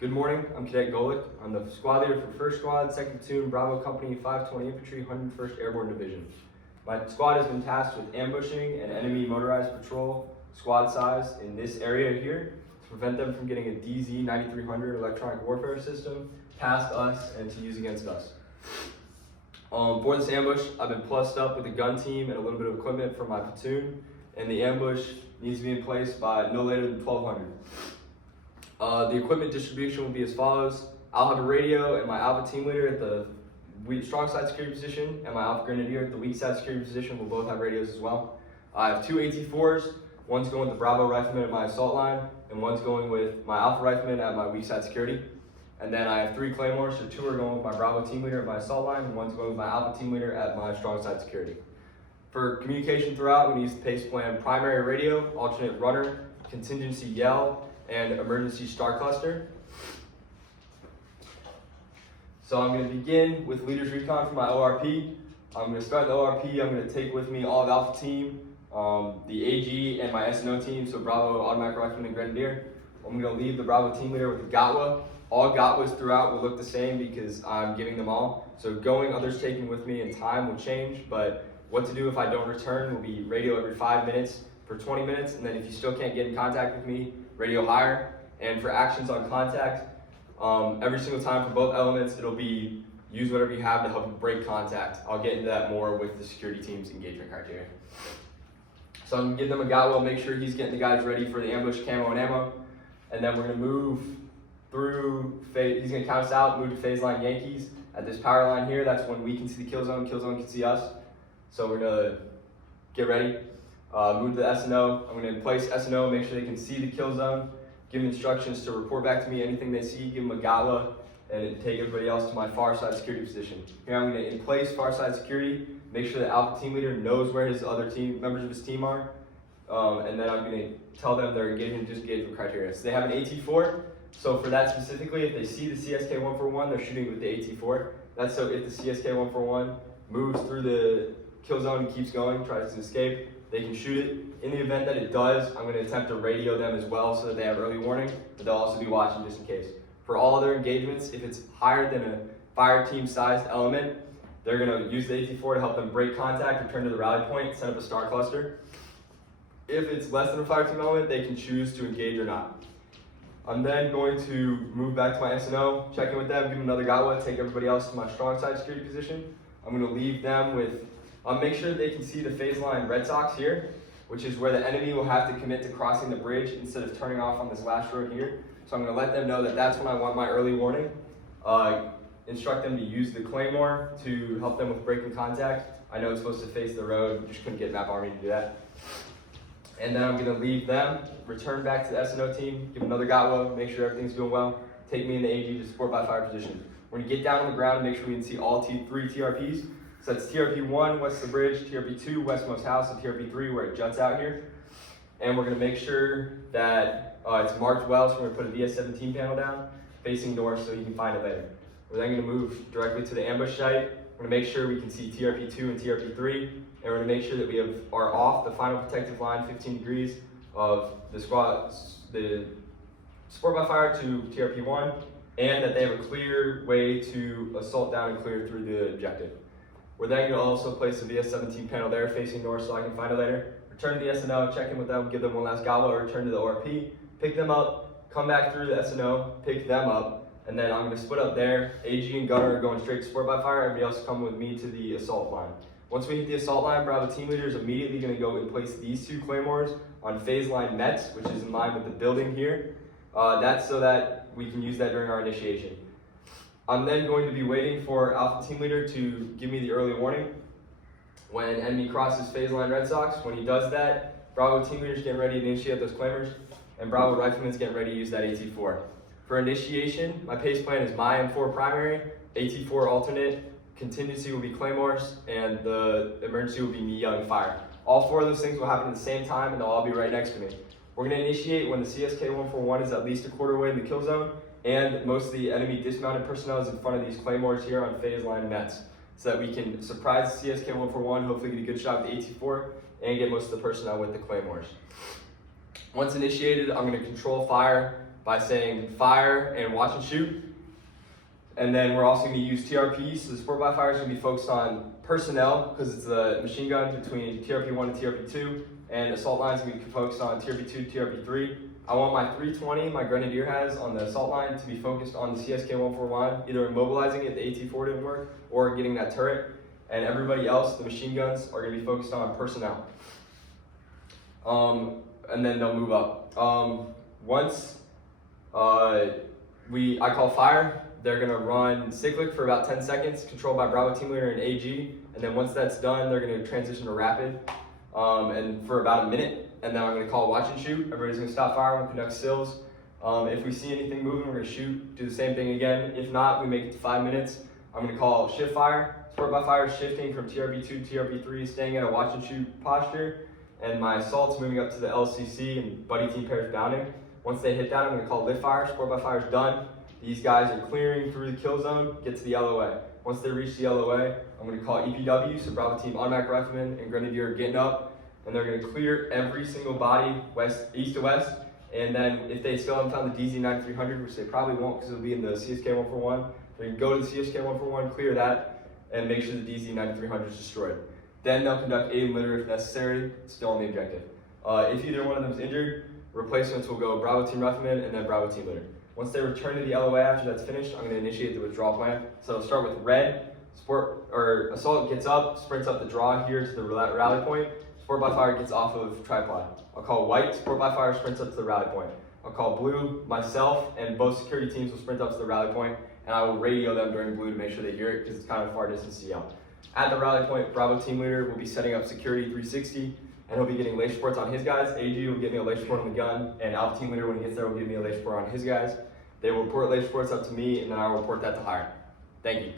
Good morning, I'm Cadet Gohlich. I'm the squad leader for 1st Squad, 2nd Platoon, Bravo Company, 520 Infantry, 101st Airborne Division. My squad has been tasked with ambushing an enemy motorized patrol squad size in this area here to prevent them from getting a DZ 9300 electronic warfare system past us and to use against us. For this ambush, I've been plussed up with a gun team and a little bit of equipment for my platoon, and the ambush needs to be in place by no later than 1200. The equipment distribution will be as follows. I'll have a radio and my Alpha team leader at the strong side security position, and my Alpha grenadier at the weak side security position will both have radios as well. I have 2 AT4s, one's going with the Bravo rifleman at my assault line, and one's going with my Alpha rifleman at my weak side security. And then I have 3 Claymores, so 2 are going with my Bravo team leader at my assault line, and one's going with my Alpha team leader at my strong side security. For communication throughout, we use the PACE plan primary radio, alternate runner, contingency yell, and emergency star cluster. So I'm going to begin with leaders recon for my ORP. I'm going to start the ORP. I'm going to take with me all of Alpha team, the AG, and my SNO team, so Bravo, automatic rifleman, and grenadier. I'm going to leave the Bravo team leader with the GOTWA. All GOTWAs throughout will look the same because I'm giving them all. So going, others taking with me, and time will change, but what to do if I don't return will be radio every 5 minutes for 20 minutes, and then if you still can't get in contact with me, radio higher. And for actions on contact, every single time for both elements, it'll be use whatever you have to help you break contact. I'll get into that more with the security team's engagement criteria. So I'm gonna give them a GOTWA, make sure he's getting the guys ready for the ambush camo and ammo. And then we're gonna move through, he's gonna count us out, move to phase line Yankees. At this power line here, that's when we can see the kill zone can see us. So we're gonna get ready. Move to the SNO. I'm going to place SNO, make sure they can see the kill zone, give them instructions to report back to me anything they see, give them a GOTWA, and take everybody else to my far side security position. Here I'm going to in place far side security, make sure the Alpha team leader knows where his other team members of his team are, and then I'm going to tell them their engagement and disengagement criteria. So they have an AT4, so for that specifically, if they see the CSK 141, they're shooting with the AT4. That's so if the CSK 141 moves through the kill zone and keeps going, tries to escape, they can shoot it. In the event that it does, I'm going to attempt to radio them as well so that they have early warning, but they'll also be watching just in case. For all other engagements, if it's higher than a fire team sized element, they're going to use the AT4 to help them break contact, return to the rally point, set up a star cluster. If it's less than a fire team element, they can choose to engage or not. I'm then going to move back to my SNO, check in with them, give them another GOTWA, take everybody else to my strong side security position. I'm going to leave them with make sure they can see the phase line Red Sox here, which is where the enemy will have to commit to crossing the bridge instead of turning off on this last road here. So I'm going to let them know that that's when I want my early warning. Instruct them to use the Claymore to help them with breaking contact. I know it's supposed to face the road, just couldn't get Map Army to do that. And then I'm going to leave them, return back to the SNO team, give another GOTWA, make sure everything's going well, take me in the AG to support by fire position. We're going to get down on the ground and make sure we can see all 3 TRPs. So that's TRP1, west of the bridge, TRP2, westmost house, and TRP3 where it juts out here. And we're going to make sure that it's marked well, so we're going to put a VS17 panel down, facing north so you can find it later. We're then going to move directly to the ambush site. We're going to make sure we can see TRP2 and TRP3, and we're going to make sure that we are off the final protective line 15 degrees of the support by fire to TRP1, and that they have a clear way to assault down and clear through the objective. We're then going to also place the VS17 panel there facing north so I can find it later. Return to the SNO, check in with them, give them one last GOTWA, return to the ORP, pick them up, come back through the SNO, pick them up, and then I'm going to split up there. AG and Gunner are going straight to support by fire, everybody else coming with me to the assault line. Once we hit the assault line, Bravo team leader is immediately going to go and place these 2 Claymores on phase line Mets, which is in line with the building here. That's so that we can use that during our initiation. I'm then going to be waiting for Alpha team leader to give me the early warning when enemy crosses phase line Red Sox. When he does that, Bravo team leader is getting ready to initiate those Claymores, and Bravo rifleman is getting ready to use that AT4. For initiation, my pace plan is my M4 primary, AT4 alternate, contingency will be Claymores, and the emergency will be me yelling fire. All 4 of those things will happen at the same time, and they'll all be right next to me. We're going to initiate when the CSK 141 is at least a quarter way in the kill zone, and most of the enemy dismounted personnel is in front of these Claymores here on phase line Mets, so that we can surprise the CSK 141, hopefully get a good shot with the AT4, and get most of the personnel with the Claymores. Once initiated, I'm going to control fire by saying fire and watch and shoot. And then we're also going to use TRP. So the support by fire is going to be focused on personnel because it's a machine gun between TRP1 and TRP2. And assault lines are going to be focused on TRP2, TRP3. I want my 320 my Grenadier has on the assault line to be focused on the CSK-141, either immobilizing it, the AT-4 didn't work, or getting that turret. And everybody else, the machine guns, are going to be focused on personnel. And then they'll move up. Once I call fire, they're going to run cyclic for about 10 seconds, controlled by Bravo team leader and AG. And then once that's done, they're going to transition to rapid and for about a minute. And then I'm going to call watch and shoot. Everybody's going to stop firing, we'll conduct stills. If we see anything moving, we're going to shoot, do the same thing again. If not, we make it to 5 minutes. I'm going to call shift fire. Support by fire shifting from TRP2 to TRP3, staying at a watch and shoot posture. And my assault's moving up to the LCC and buddy team pairs bounding. Once they hit that, I'm going to call lift fire. Support by fire is done. These guys are clearing through the kill zone, get to the LOA. Once they reach the LOA, I'm going to call EPW, so Bravo team automatic rifleman and Grenadier are getting up. And they're going to clear every single body east to west. And then if they still haven't found the DZ9300, which they probably won't because it'll be in the CSK-141, they're going to go to the CSK-141, clear that, and make sure the DZ9300 is destroyed. Then they'll conduct aid and litter if necessary, still on the objective. If either one of them is injured, replacements will go Bravo team rifleman and then Bravo team litter. Once they return to the LOA after that's finished, I'm going to initiate the withdrawal plan. So it'll start with red, assault gets up, sprints up the draw here to the rally point. Support by fire gets off of tripod. I'll call white, support by fire sprints up to the rally point. I'll call blue, myself, and both security teams will sprint up to the rally point, and I will radio them during blue to make sure they hear it because it's kind of a far distance to yell. At the rally point, Bravo team leader will be setting up security 360, and he'll be getting laser reports on his guys. AG will give me a laser report on the gun, and Alpha team leader, when he gets there, will give me a laser report on his guys. They will report laser reports up to me, and then I will report that to hire. Thank you.